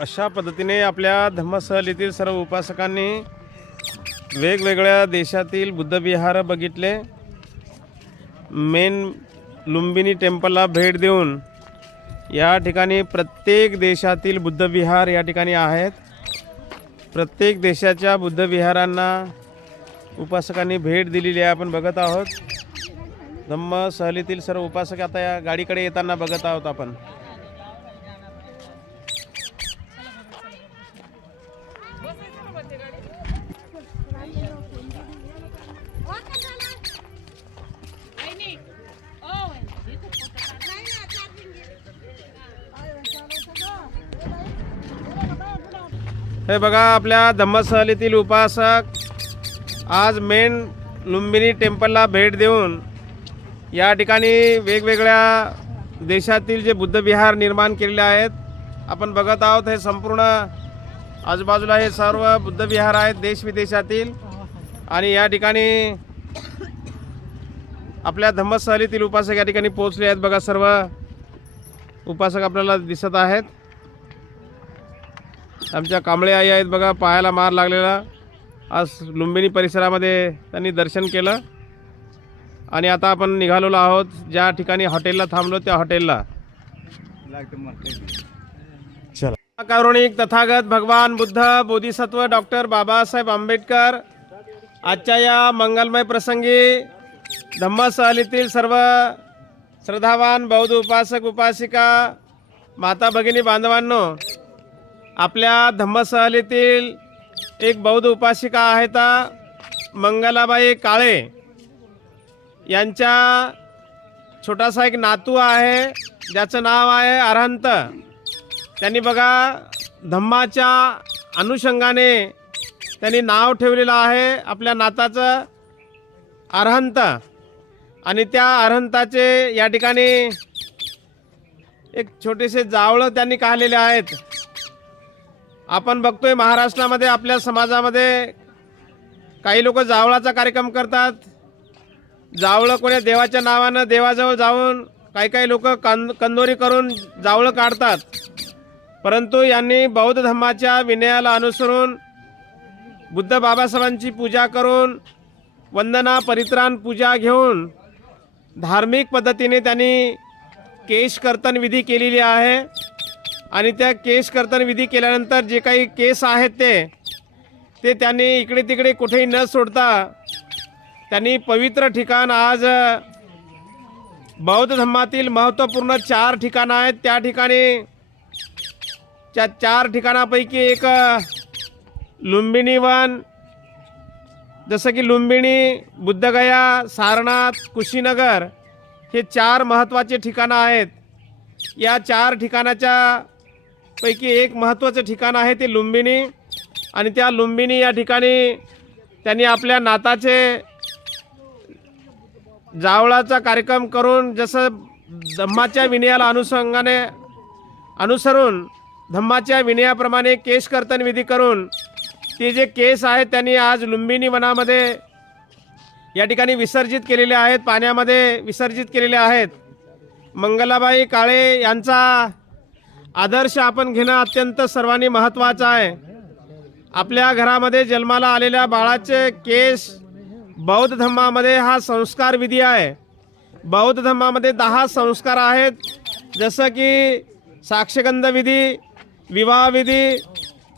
अशा पद्धतीने आपल्या धम्मसहलीतील सर्व उपासकांनी वेगवेगळ्या देशातील बुद्धविहार बघितले। मेन लुंबिनी टेम्पलला भेट देऊन या ठिकाणी प्रत्येक देशातील बुद्धविहार या ठिकाणी आहेत। प्रत्येक देशाच्या बुद्धविहारांना उपासकांनी भेट दिलेली आहे, आपण बघत आहोत। धम्मसहलीतील सर्व उपासक आता या गाडीकडे येताना बघत आहोत आपण। हे बघा, आपल्या धम्मसहलीतील उपासक आज मेन लुंबिनी टेम्पलला भेट देऊन या ठिकाणी वेगवेगळ्या देशातील जे बुद्धविहार निर्माण केलेले आहेत आपण बघत आहोत। हे संपूर्ण आजूबाजूला हे सर्व बुद्धविहार आहेत देश विदेशातील, आणि या ठिकाणी आपल्या धम्मसहलीतील उपासक या ठिकाणी पोहोचले आहेत। बघा, सर्व उपासक आपल्याला दिसत आहेत। आमच्या कांबळे आई आहेत बघा, पायाला मार लागलेला। आज लुंबिनी परिसरामध्ये त्यांनी दर्शन केलं आणि आता आपण निघालेलो आहोत ज्या ठिकाणी हॉटेलला थांबलो त्या हॉटेलला। चला। कारुणिक तथागत भगवान बुद्ध बोधिसत्व डॉक्टर बाबासाहेब आंबेडकर आजच्या या मंगलमय प्रसंगी धम्मसहलीतील सर्व श्रद्धावान बौद्ध उपासक उपासिका माता भगिनी बांधवांनो, आपल्या धम्मसहलीतील एक बौद्ध उपासिका आहेत मंगलाबाई काळे, यांच्या छोटासा एक नातू आहे ज्याचं नाव आहे अरहंत। त्यांनी बघा धम्माच्या अनुषंगाने त्यांनी नाव ठेवलेलं आहे आपल्या नाताचं अरहंत, आणि त्या अरहंताचे या ठिकाणी एक छोटेसे जावळं त्यांनी काढलेले आहेत। आपण बघतोय महाराष्ट्रामध्ये आपल्या समाजामध्ये काही लोक जावळाचा कार्यक्रम करतात। जावळं कोण्या देवाच्या नावानं देवाजवळ जाऊन काही लोक कंदोरी करून जावळं काढतात, परंतु यांनी बौद्ध धर्माच्या विनयाला अनुसरून बुद्ध बाबासाहेबांची पूजा करून वंदना परित्राण पूजा घेऊन धार्मिक पद्धतीने त्यांनी केश कर्तन विधी केलेली आहे, आणि त्या केश कर्तन विधी केल्यानंतर जे काही केस आहेत ते त्यांनी इकडे तिकडे कुठेही न सोडता त्यांनी पवित्र ठिकाण, आज बौद्ध धर्मातील महत्त्वपूर्ण 4 ठिकाणं आहेत, त्या ठिकाणी 4 ठिकाणापैकी एक लुंबिनी वन, जसं की लुंबिनी, बुद्धगया, सारनाथ, कुशीनगर हे 4 महत्त्वाचे ठिकाणं आहेत। या 4 ठिकाणाच्या पैकी एक महत्त्वाचं ठिकाण आहे ते लुंबिनी, आणि त्या लुंबिनी या ठिकाणी त्यांनी आपल्या नाताचे जावळाचा कार्यक्रम करून, जसं धम्माच्या विनयाला अनुसरून धम्माच्या विनयाप्रमाणे केश कर्तन विधी करून ते जे केस आहेत त्यांनी आज लुंबिनी वनामध्ये या ठिकाणी विसर्जित केलेले आहेत, पाण्यामध्ये विसर्जित केलेले आहेत। मंगलाबाई काळे यांचा आदर्श आपण घेणं अत्यंत सर्वांनी महत्त्वाचं आहे। आपल्या घरामध्ये जन्माला आलेल्या बाळाचे केस बौद्ध धर्मामध्ये हा संस्कार विधी आहे। बौद्ध धर्मामध्ये 10 संस्कार आहेत, जसं की साक्षगंध विधी, विवाह विधी,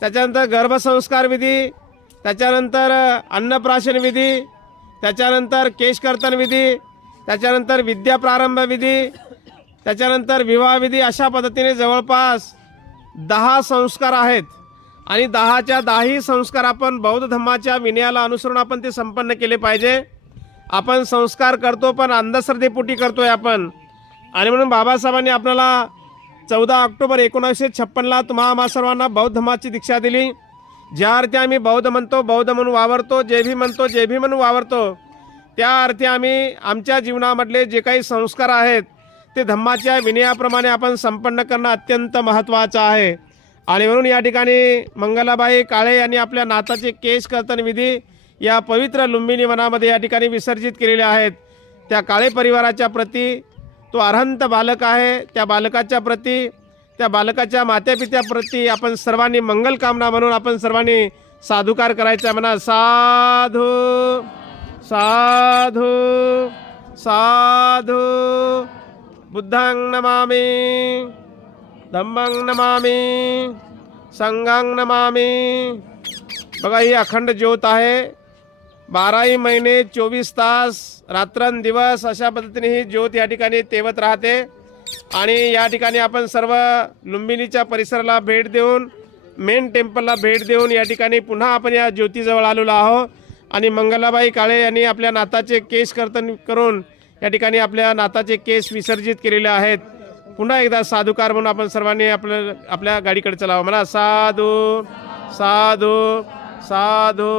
त्याच्यानंतर गर्भसंस्कार विधी, त्याच्यानंतर अन्नप्राशन विधी, त्याच्यानंतर केश कर्तन विधी, त्याच्यानंतर विद्या प्रारंभ विधी, त्याच्यानंतर विवाह विधी। अशा पद्धतीने जवळपास 10 संस्कार आहेत, आणि 10च्या 10 संस्कार आपण बौद्ध धर्माच्या विनयाला अनुसरून आपण ते संपन्न केले पाहिजे। आपण संस्कार करतो पण अंधश्रद्धेपोटी करतोय आपण, आणि म्हणून बाबासाहेबांनी आपल्याला 14 ऑक्टोबर 1956ला तुम्हा आम्हा सर्वांना बौद्ध धर्माची दीक्षा दिली। ज्या अर्थी आम्ही बौद्ध म्हणतो, बौद्ध म्हणून वावरतो, जे भी म्हणतो, जे भी म्हणून वावरतो, त्या अर्थी आम्ही आमच्या जीवनामधले जे काही संस्कार आहेत ते धम्माच्या विनयाप्रमाणे आपण संपन्न करणं अत्यंत महत्त्वाचं आहे। आणि म्हणून या ठिकाणी मंगलाबाई काळे यांनी आपल्या नाताचे केश कर्तन विधी या पवित्र लुंबिनी वनामध्ये या ठिकाणी विसर्जित केलेले आहेत। त्या काळे परिवाराच्या प्रती तो अरहंत बालक आहे, त्या बालकाच्या प्रती त्या बालकाच्या मातापित्याप्रती आपण सर्वांनी मंगल कामना म्हणून आपण सर्वांनी साधुकार करायचा म्हणा. साधू साधू साधू. बुद्धं नमामि, धम्मं नमामि, संघं नमामि. बघा ही अखंड ज्योत आहे. 12ही महिने 24 तास रात्रंदिवस अशा पद्धतीने ही ज्योत या ठिकाणी तेवत राहते. आणि या ठिकाणी आपण सर्व लुंबिनीच्या परिसराला भेट देऊन मेन टेम्पलला भेट देऊन या ठिकाणी पुन्हा आपण या ज्योतीजवळ आलेलो आहोत. आणि मंगलाबाई काळे यांनी आपल्या नाताचे केस कर्तन करून या ठिकाणी आपल्या नाताचे केस विसर्जित केलेले आहेत. पुन्हा एकदा साधुकार म्हणून आपण सर्वांनी आपल्या गाडीकडे चलावं म्हणा. साधू साधू साधू.